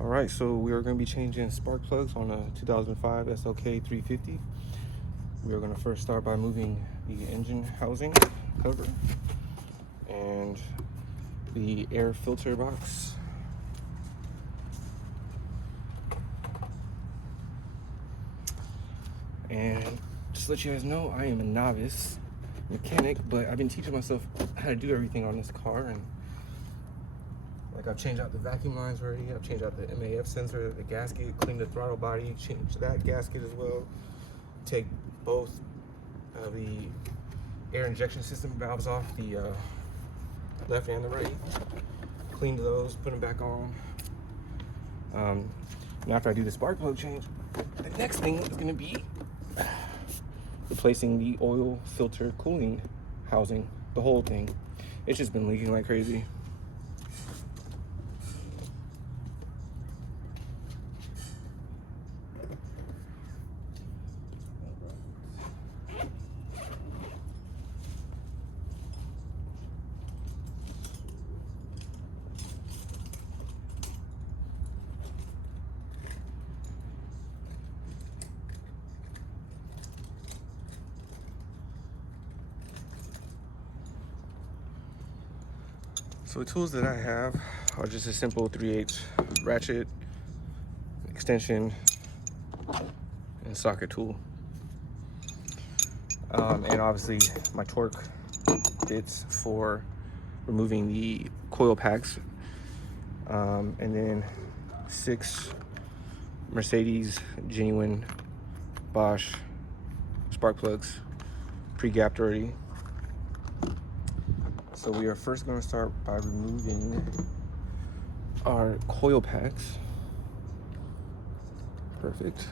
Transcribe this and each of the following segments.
All right, so we are going to be changing spark plugs on a 2005 SLK 350. We are going to first start by moving the engine housing cover and the air filter box. And just to let you guys know, I am a novice mechanic, but I've been teaching myself how to do everything on this car. And like, I've changed out the vacuum lines already, I've changed out the MAF sensor, the gasket, cleaned the throttle body, changed that gasket as well. Take both the air injection system valves off, the left and the right. Cleaned those, put them back on. And after I do the spark plug change, the next thing is going to be replacing the oil filter cooling housing, the whole thing. It's just been leaking like crazy. So the tools that I have are just a simple 3/8 ratchet, extension, and socket tool. And obviously my torque bits for removing the coil packs. And then 6 Mercedes genuine Bosch spark plugs, pre-gapped already. So we are first going to start by removing our coil packs. Perfect.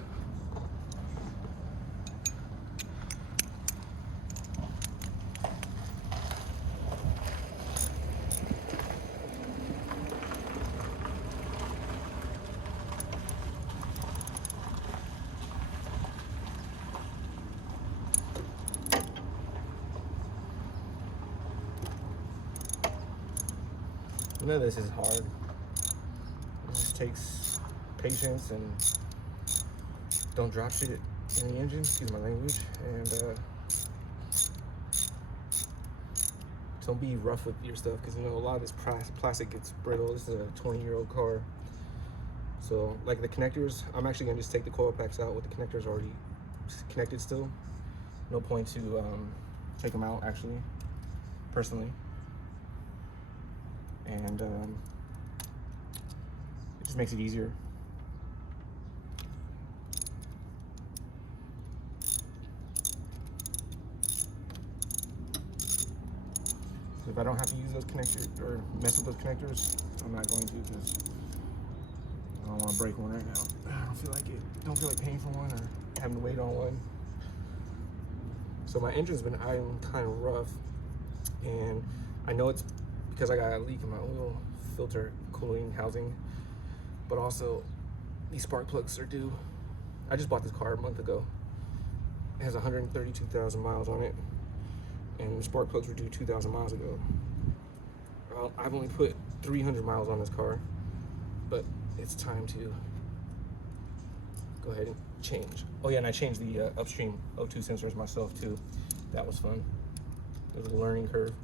None of this is hard. It just takes patience and don't drop shit in the engine, excuse my language, and don't be rough with your stuff, because you know a lot of this plastic gets brittle. This is a 20-year-old car. So like the connectors, I'm actually gonna just take the coil packs out with the connectors already connected still. No point to take them out, actually, personally. And it just makes it easier. So if I don't have to use those connectors or mess with those connectors, I'm not going to, because I don't want to break one right now. I don't feel like it. Don't feel like paying for one or having to wait on one. So my engine's been idling kind of rough, and I know it's because I got a leak in my oil filter cooling housing, but also these spark plugs are due. I just bought this car a month ago. It has 132,000 miles on it, and the spark plugs were due 2,000 miles ago. Well, I've only put 300 miles on this car, but it's time to go ahead and change. Oh yeah, and I changed the upstream O2 sensors myself too. That was fun. It was a learning curve.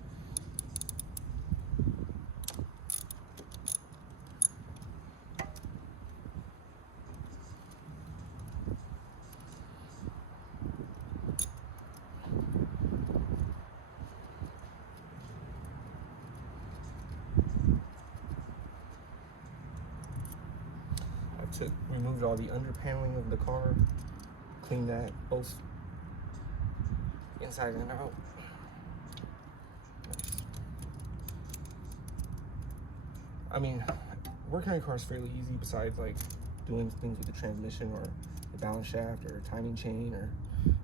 Removed all the under paneling of the car, cleaned that both inside and out. I mean, working on a car is fairly easy, besides like doing things with the transmission or the balance shaft or timing chain, or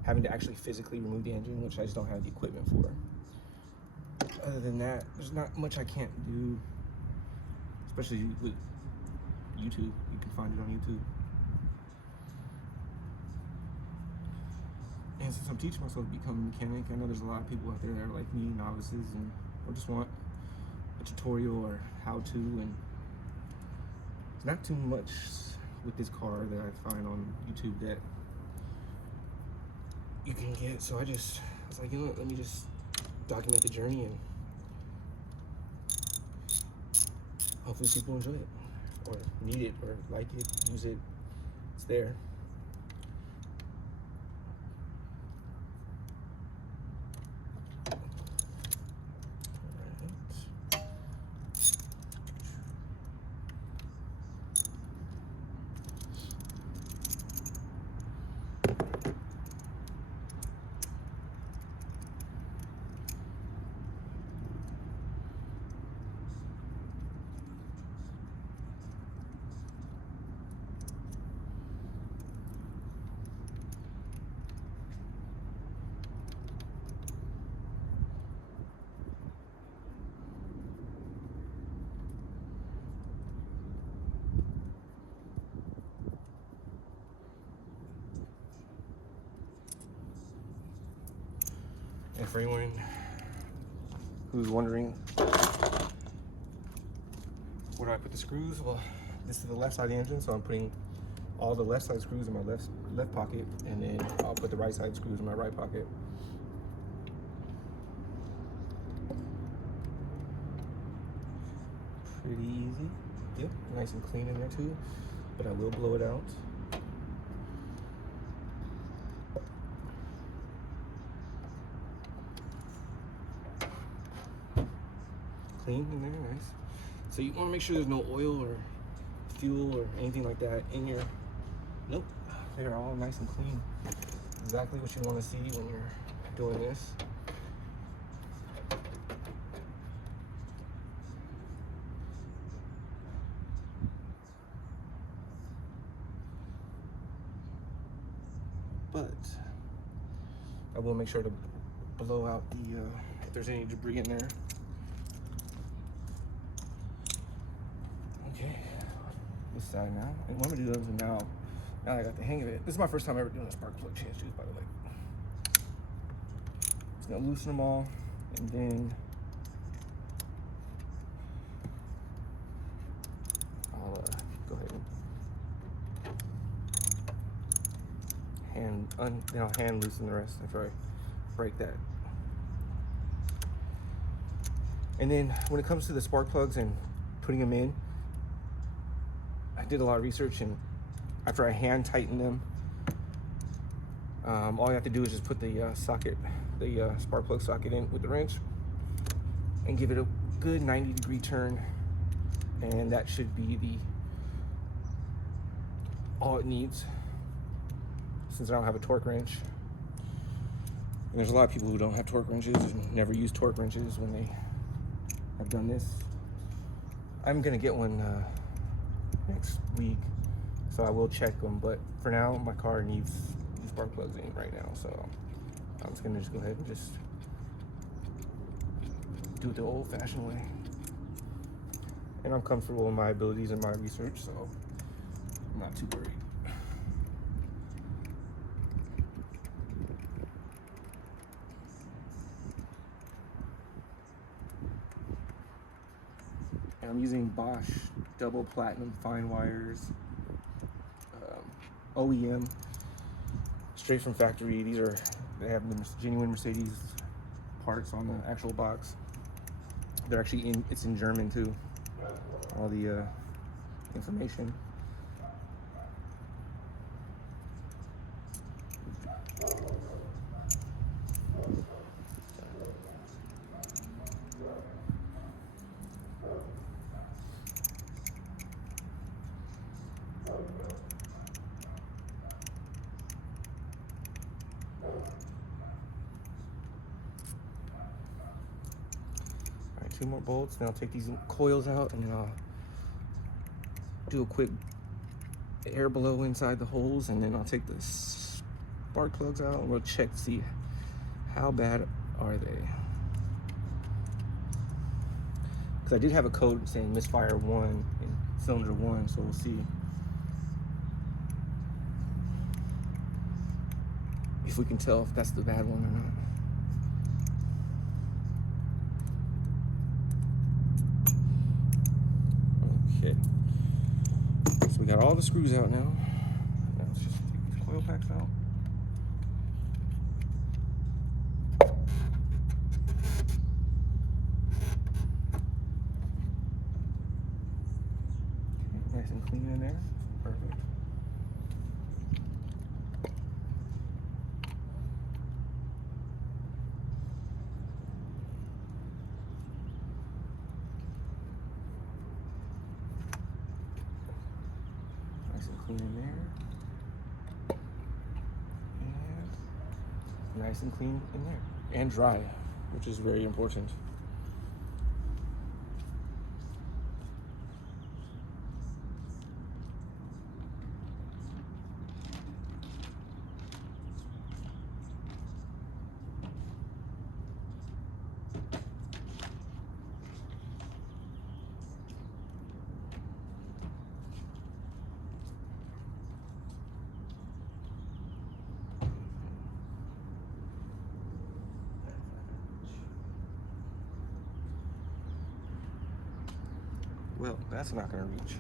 having to actually physically remove the engine, which I just don't have the equipment for. Other than that, there's not much I can't do, especially with YouTube. You can find it on YouTube. And since I'm teaching myself to become a mechanic, I know there's a lot of people out there that are like me, novices, and or just want a tutorial or how to. And not too much with this car that I find on YouTube that you can get. So I was like, you know what, let me just document the journey and hopefully people enjoy it or need it or like it, use it. It's there. And for anyone who's wondering where do I put the screws, well, this is the left side of the engine, so I'm putting all the left side screws in my left pocket, and then I'll put the right side screws in my right pocket. Pretty easy. Yep, nice and clean in there too, but I will blow it out. Clean in there, nice. So you want to make sure there's no oil or fuel or anything like that in your, nope, they're all nice and clean. Exactly what you want to see when you're doing this. But I will make sure to blow out the, if there's any debris in there. Okay, this side now. And what I'm gonna do is now that I got the hang of it, this is my first time ever doing a spark plug change, by the way. Just gonna loosen them all, and then I'll go ahead and then I'll hand loosen the rest after I break that. And then when it comes to the spark plugs and putting them in, I did a lot of research, and after I hand tighten them, all you have to do is just put the socket, the spark plug socket in with the wrench and give it a good 90-degree turn, and that should be all it needs, since I don't have a torque wrench. And there's a lot of people who don't have torque wrenches and never use torque wrenches when they have done this. I'm gonna get one next week, so I will check them, but for now my car needs these spark plugs in right now, so I'm just gonna go ahead and just do it the old-fashioned way. And I'm comfortable in my abilities and my research, so I'm not too worried. And I'm using Bosch double platinum fine wires, OEM, straight from factory. They have the genuine Mercedes parts on the actual box. They're actually it's in German too, all the information. Alright, 2 more bolts. Then I'll take these coils out, and then I'll do a quick air blow inside the holes, and then I'll take the spark plugs out, and we'll check to see how bad are they. Because I did have a code saying misfire 1 in cylinder 1, so we'll see if we can tell if that's the bad one or not. Okay. got all the screws out now. Now let's just take these coil packs out. Okay, nice and clean in there. Perfect. Nice and clean in there. And nice and clean in there. And dry, which is very important. Well, that's not gonna reach.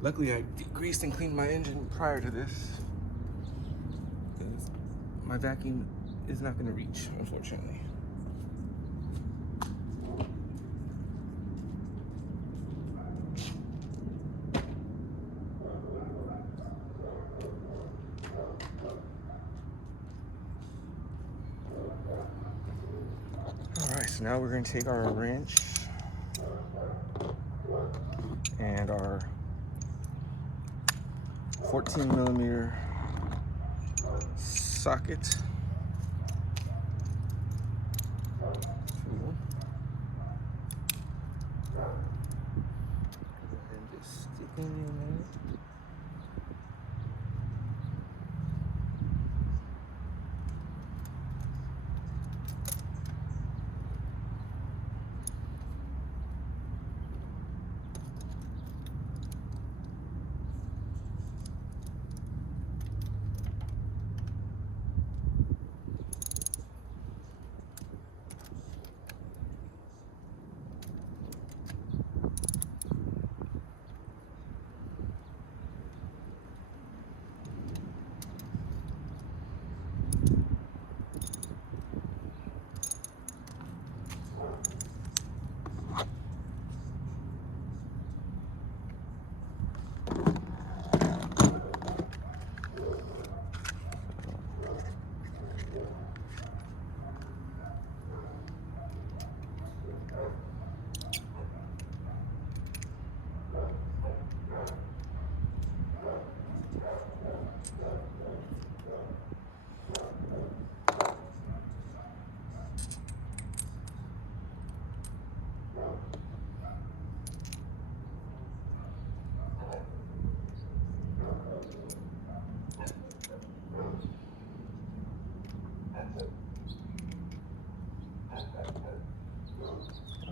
Luckily, I degreased and cleaned my engine prior to this, because my vacuum is not gonna reach, unfortunately. So now we're going to take our wrench and our 14mm socket. And just stick it in there.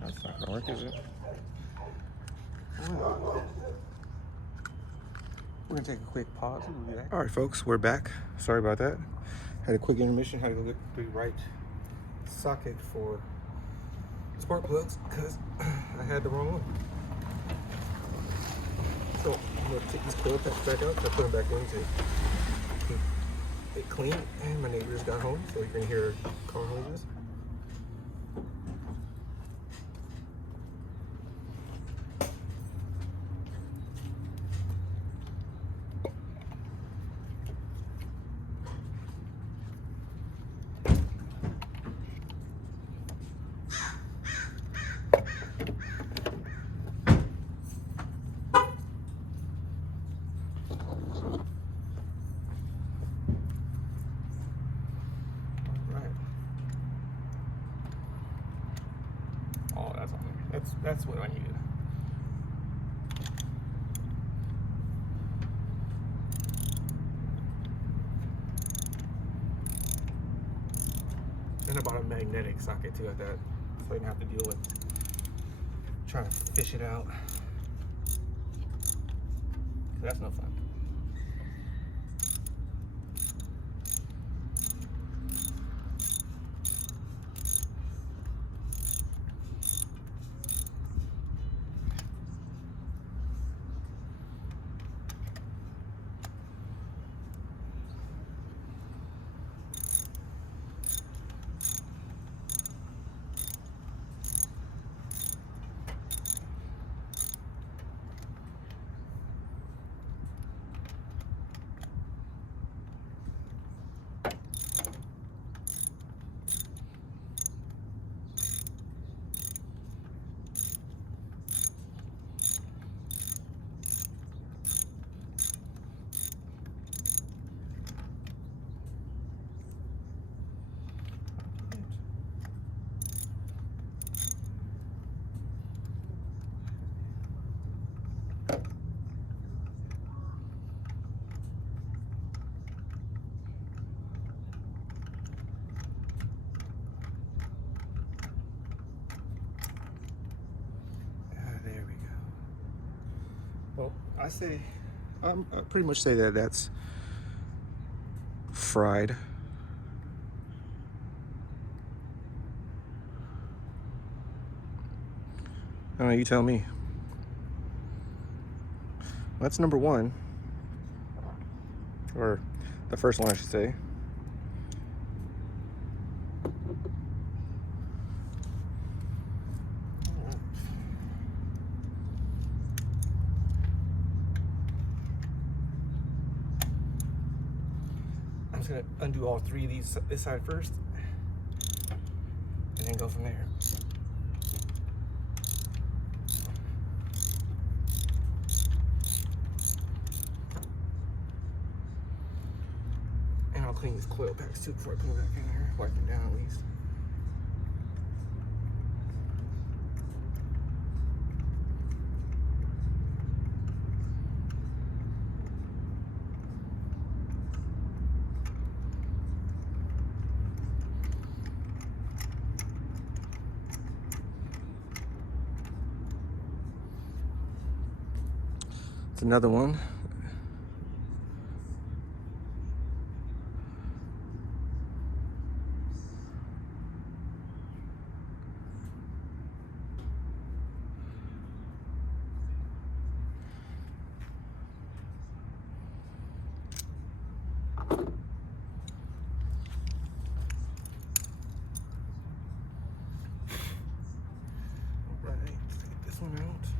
That's not gonna work, is it? Well, we're gonna take a quick pause and we'll be back. All right, folks, we're back. Sorry about that. Had a quick intermission. Had to go get the right socket for spark plugs because I had the wrong one. So I'm gonna take these coil packs back out. I put them back in to keep it clean. And my neighbors got home, so you're gonna hear car hoses. That's what I needed. And I bought a magnetic socket too at that, so I didn't have to deal with trying to fish it out. That's no fun. I pretty much say that that's fried. I don't know, you tell me. That's number one, or the first one I should say. I'm just gonna undo all three of these this side first, and then go from there. And I'll clean these coil packs too before I put them back in there. Wipe them down at least. It's another one. One out.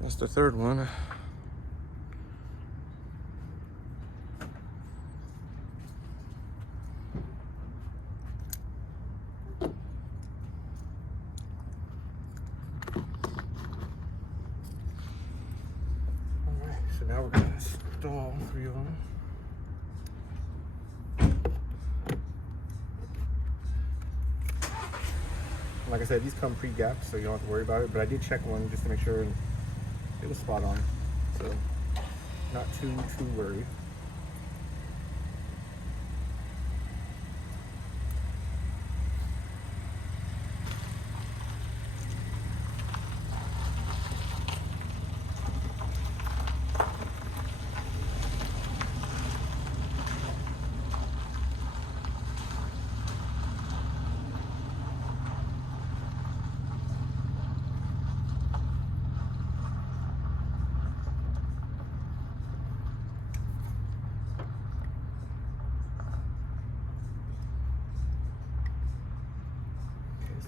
That's the third one. Alright, so now we're gonna install 3 of them. Like I said, these come pre-gapped, so you don't have to worry about it, but I did check one just to make sure it was spot on, so not too worried.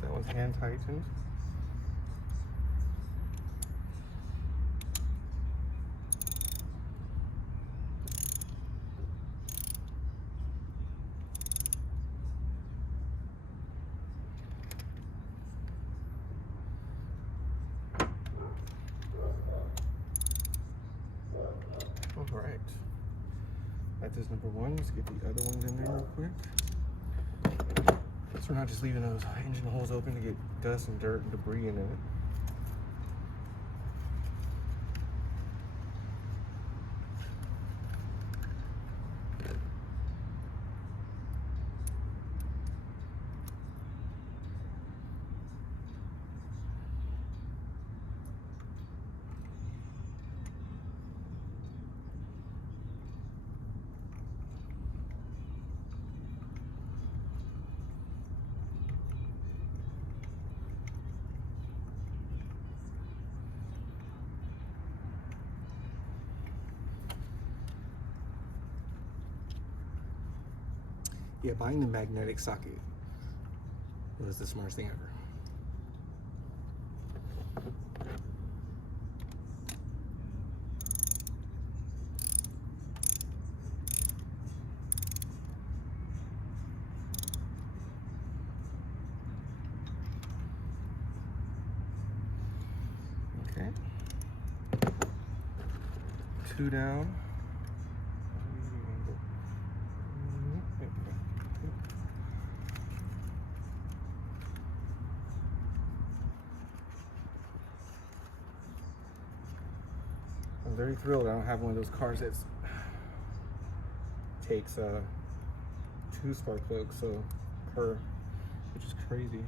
That one's hand tightened. All right. That is number one. Let's get the other ones in there real quick. So we're not just leaving those engine holes open to get dust and dirt and debris in it. Yeah, buying the magnetic socket was the smartest thing ever. 2 down. I'm very thrilled I don't have one of those cars that takes 2 spark plugs per, which is crazy.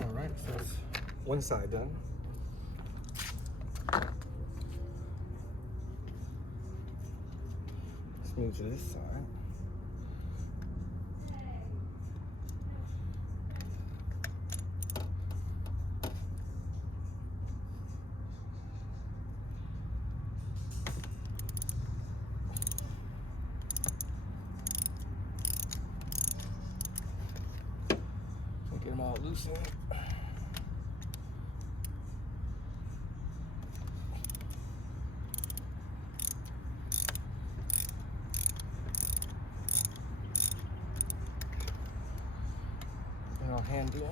Alright, so that's one side done. Let's move to this side. Get them all loosened. And I'll hand in.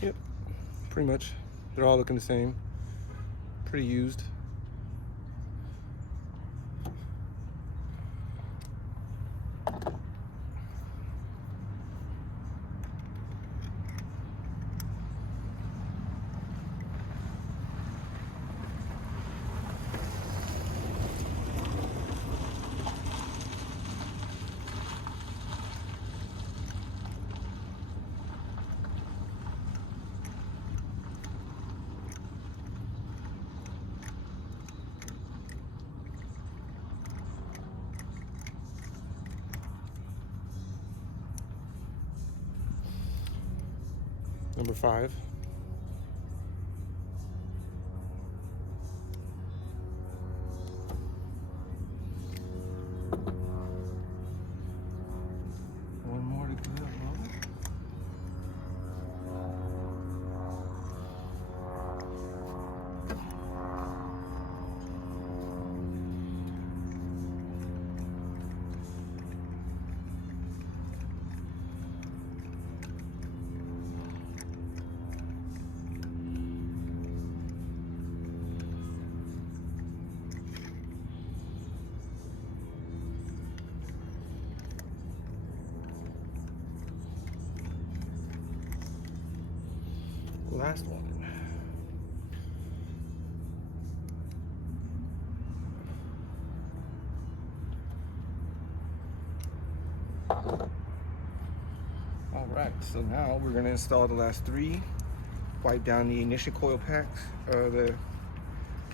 Yep, pretty much. They're all looking the same. Pretty used. Number 5. One more to go. Last one. All right, so now we're gonna install the last 3. Wipe down the ignition coil packs, the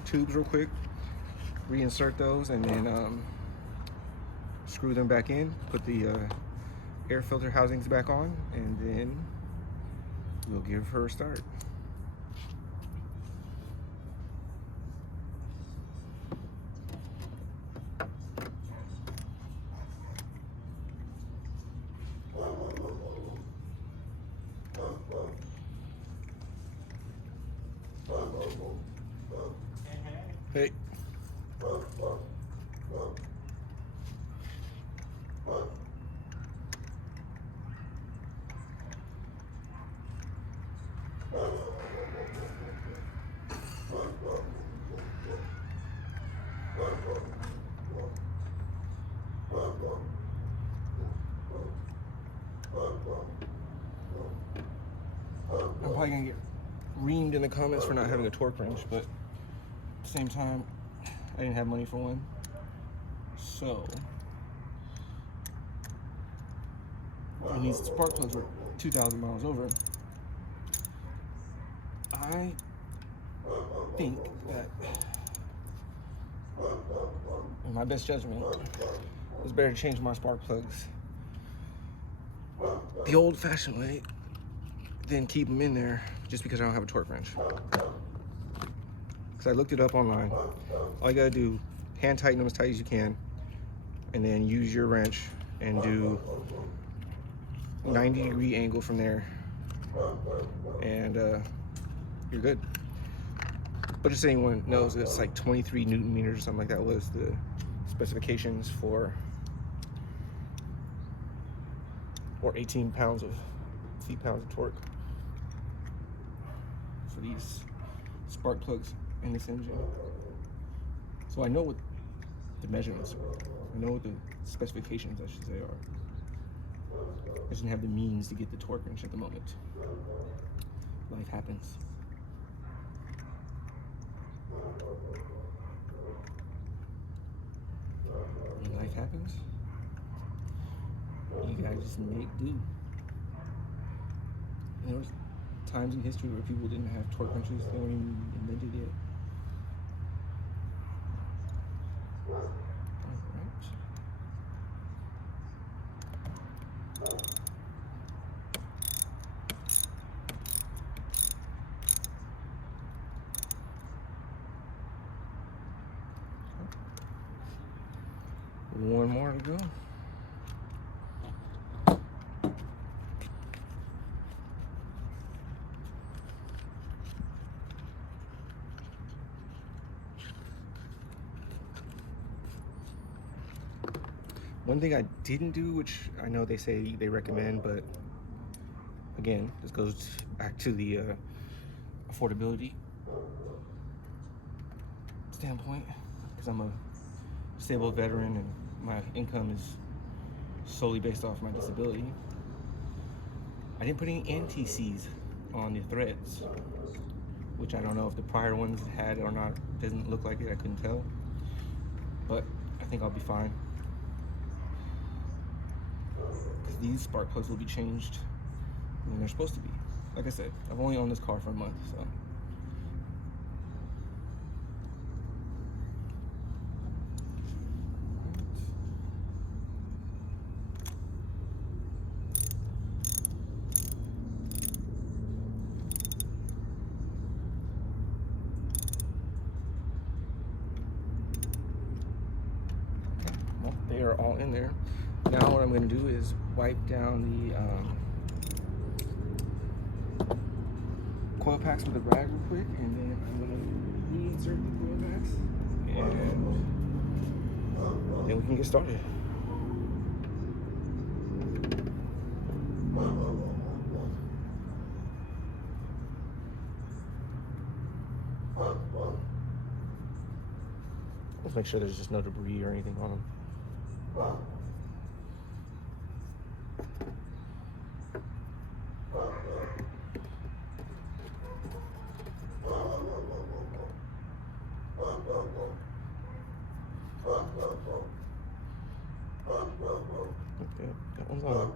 tubes real quick, reinsert those, and then screw them back in, put the air filter housings back on, and then we'll give her a start. Hey. probably gonna get reamed in the comments for not having a torque wrench, but at the same time, I didn't have money for one. So, when these spark plugs were 2,000 miles over, I think that, in my best judgment, it's better to change my spark plugs the old-fashioned way than keep them in there just because I don't have a torque wrench. Because I looked it up online. All you gotta do, hand tighten them as tight as you can, and then use your wrench and do 90-degree angle from there, and you're good. But just so anyone knows, it's like 23 Newton meters or something like that was the specifications for, or 18 feet-pounds of torque for these spark plugs in this engine. So I know what the measurements are. I know what the specifications, I should say, are. I just didn't have the means to get the torque wrench at the moment. Life happens. When life happens, you gotta just make do. And there was times in history where people didn't have torque wrenches, they weren't even invented yet. One more to go. One thing I didn't do, which I know they say they recommend, but again, this goes back to the affordability standpoint, because I'm a disabled veteran and my income is solely based off my disability. I didn't put any NTCs on the threads, which I don't know if the prior ones had or not. Doesn't look like it, I couldn't tell. But I think I'll be fine. Because these spark plugs will be changed when they're supposed to be. Like I said, I've only owned this car for a month, so. They are all in there. Now what I'm going to do is wipe down the coil packs with a rag real quick, and then I'm going to reinsert the coil packs, and then we can get started. Let's make sure there's just no debris or anything on them. Okay, that one's on.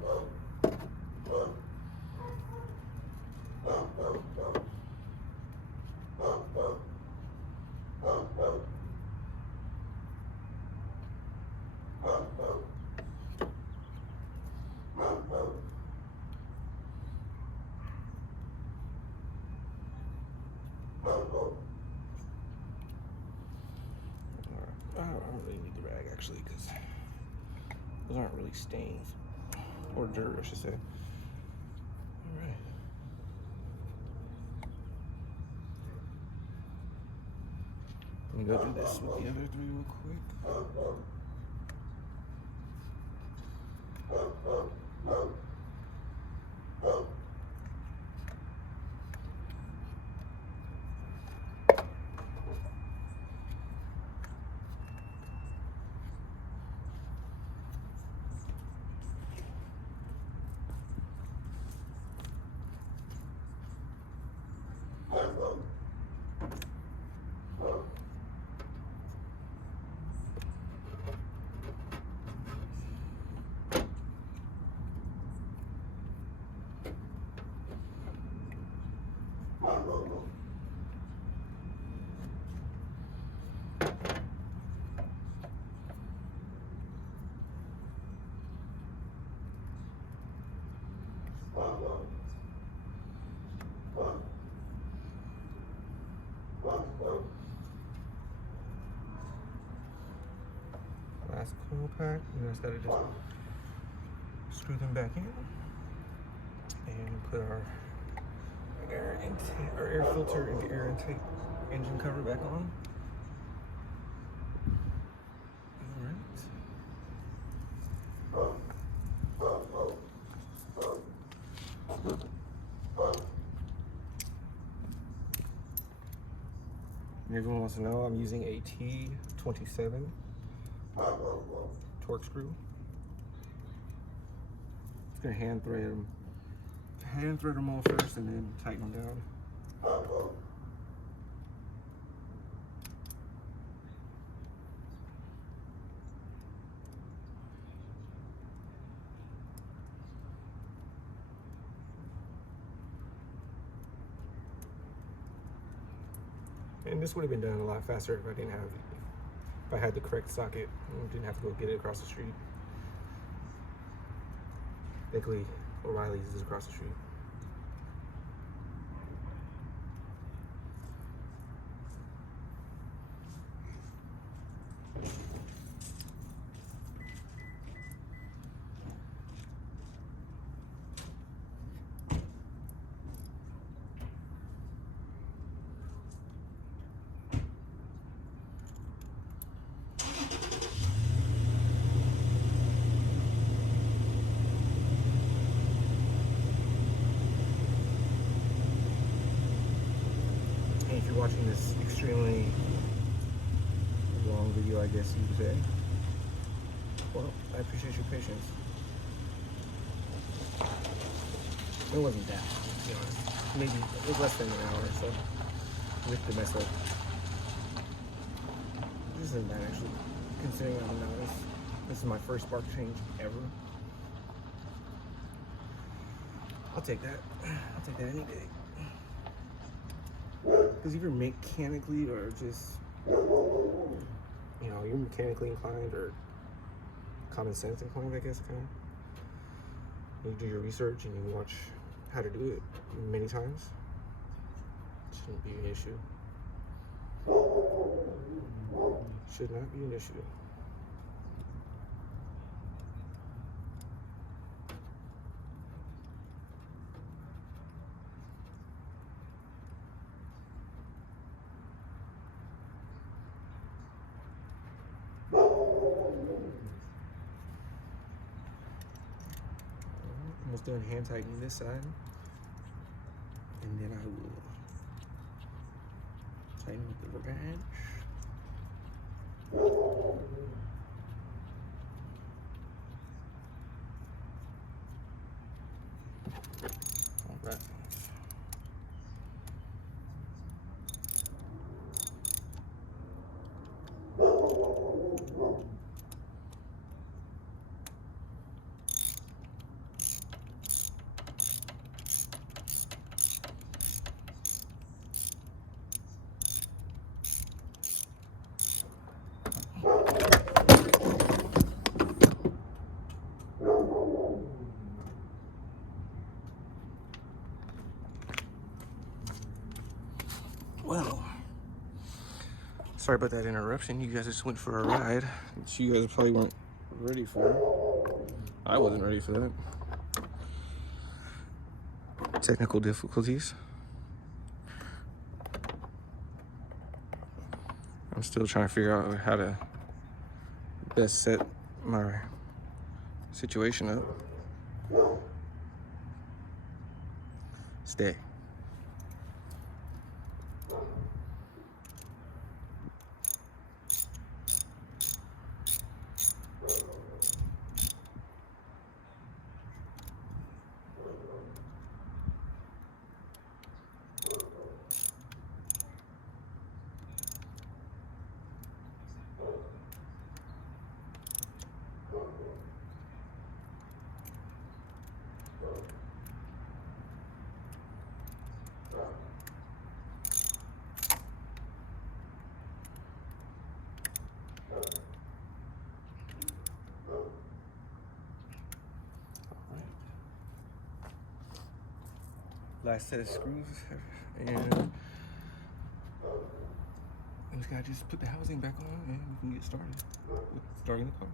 I don't really need the rag actually, because those aren't really stains, or dirt I should say. Alright. Let me go do this with the other three real quick. Last coil pack, and I just gotta screw them back in and put our air filter and air intake engine cover back on. Everyone wants to know I'm using a T27 torque screw. Just gonna hand thread them all first and then tighten them down. And this would have been done a lot faster if I had the correct socket and didn't have to go get it across the street. Thankfully, O'Reilly's is across the street. If you're watching this extremely long video, I guess you could say, well, I appreciate your patience. It wasn't that, to be honest. Maybe it was less than an hour or so with the mess up. This isn't bad actually, considering I'm a novice. This is my first spark change ever. I'll take that. I'll take that any day. Because either mechanically or just, you know, you're mechanically inclined or common sense inclined, I guess, kind of. You do your research and you watch how to do it many times. It shouldn't be an issue. Should not be an issue. Almost done hand tightening this side, and then I will tighten up the rubber edge. All right. Well, sorry about that interruption. You guys just went for a ride, which you guys probably weren't ready for. I wasn't ready for that. Technical difficulties. I'm still trying to figure out how to best set my situation up. Stay. last set of screws, and we just gotta just put the housing back on, and we can get started with starting the car.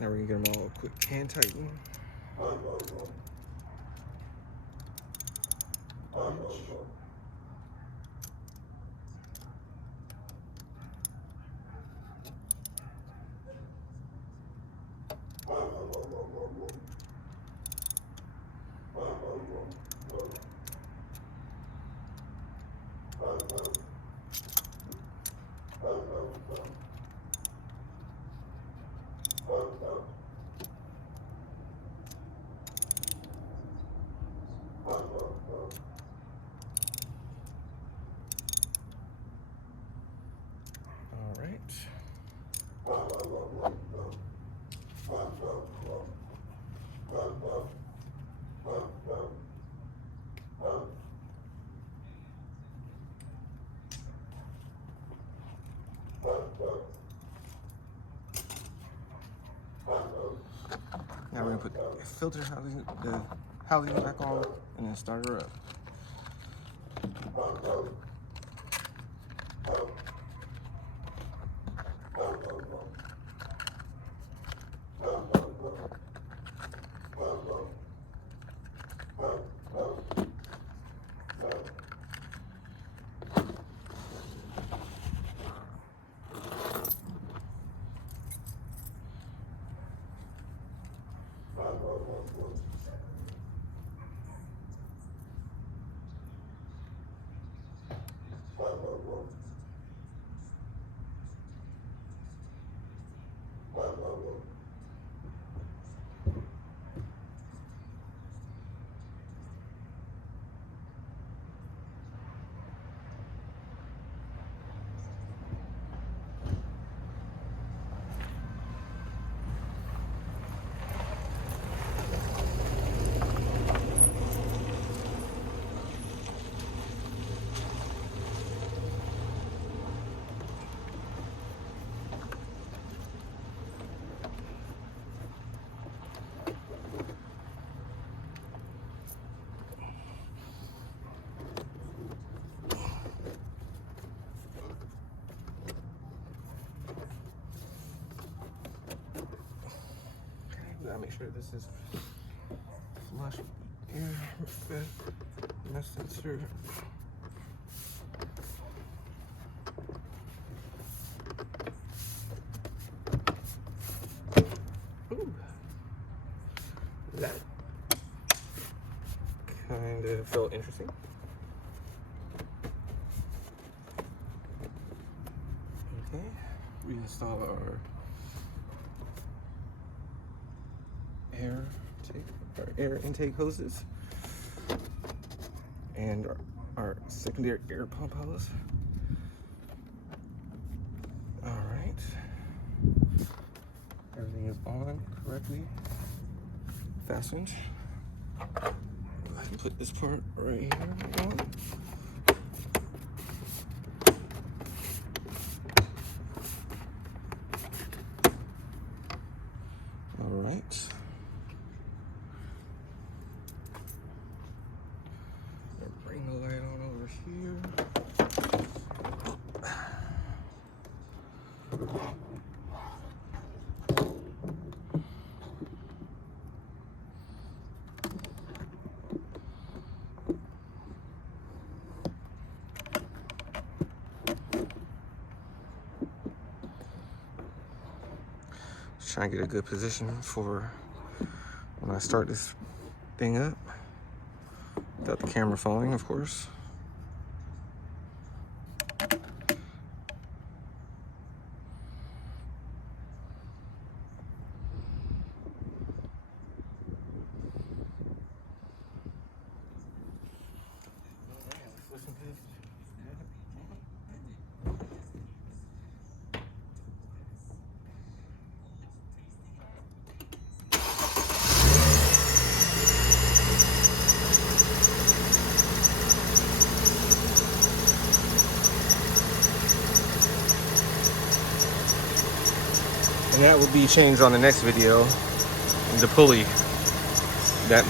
Now we're gonna get them all quick hand tighten. filter housing, the housing back on, and then start her up. Gotta make sure this is flush air vent sensor. Ooh, that kind of felt interesting. Okay, we install our air intake hoses and our secondary air pump hose. All right, everything is on correctly fastened. Go ahead and put this part right here on. All right. Bring the light on over here. Just trying to get a good position for when I start this thing up. Without the camera falling, of course. And that will be changed on the next video. The pulley that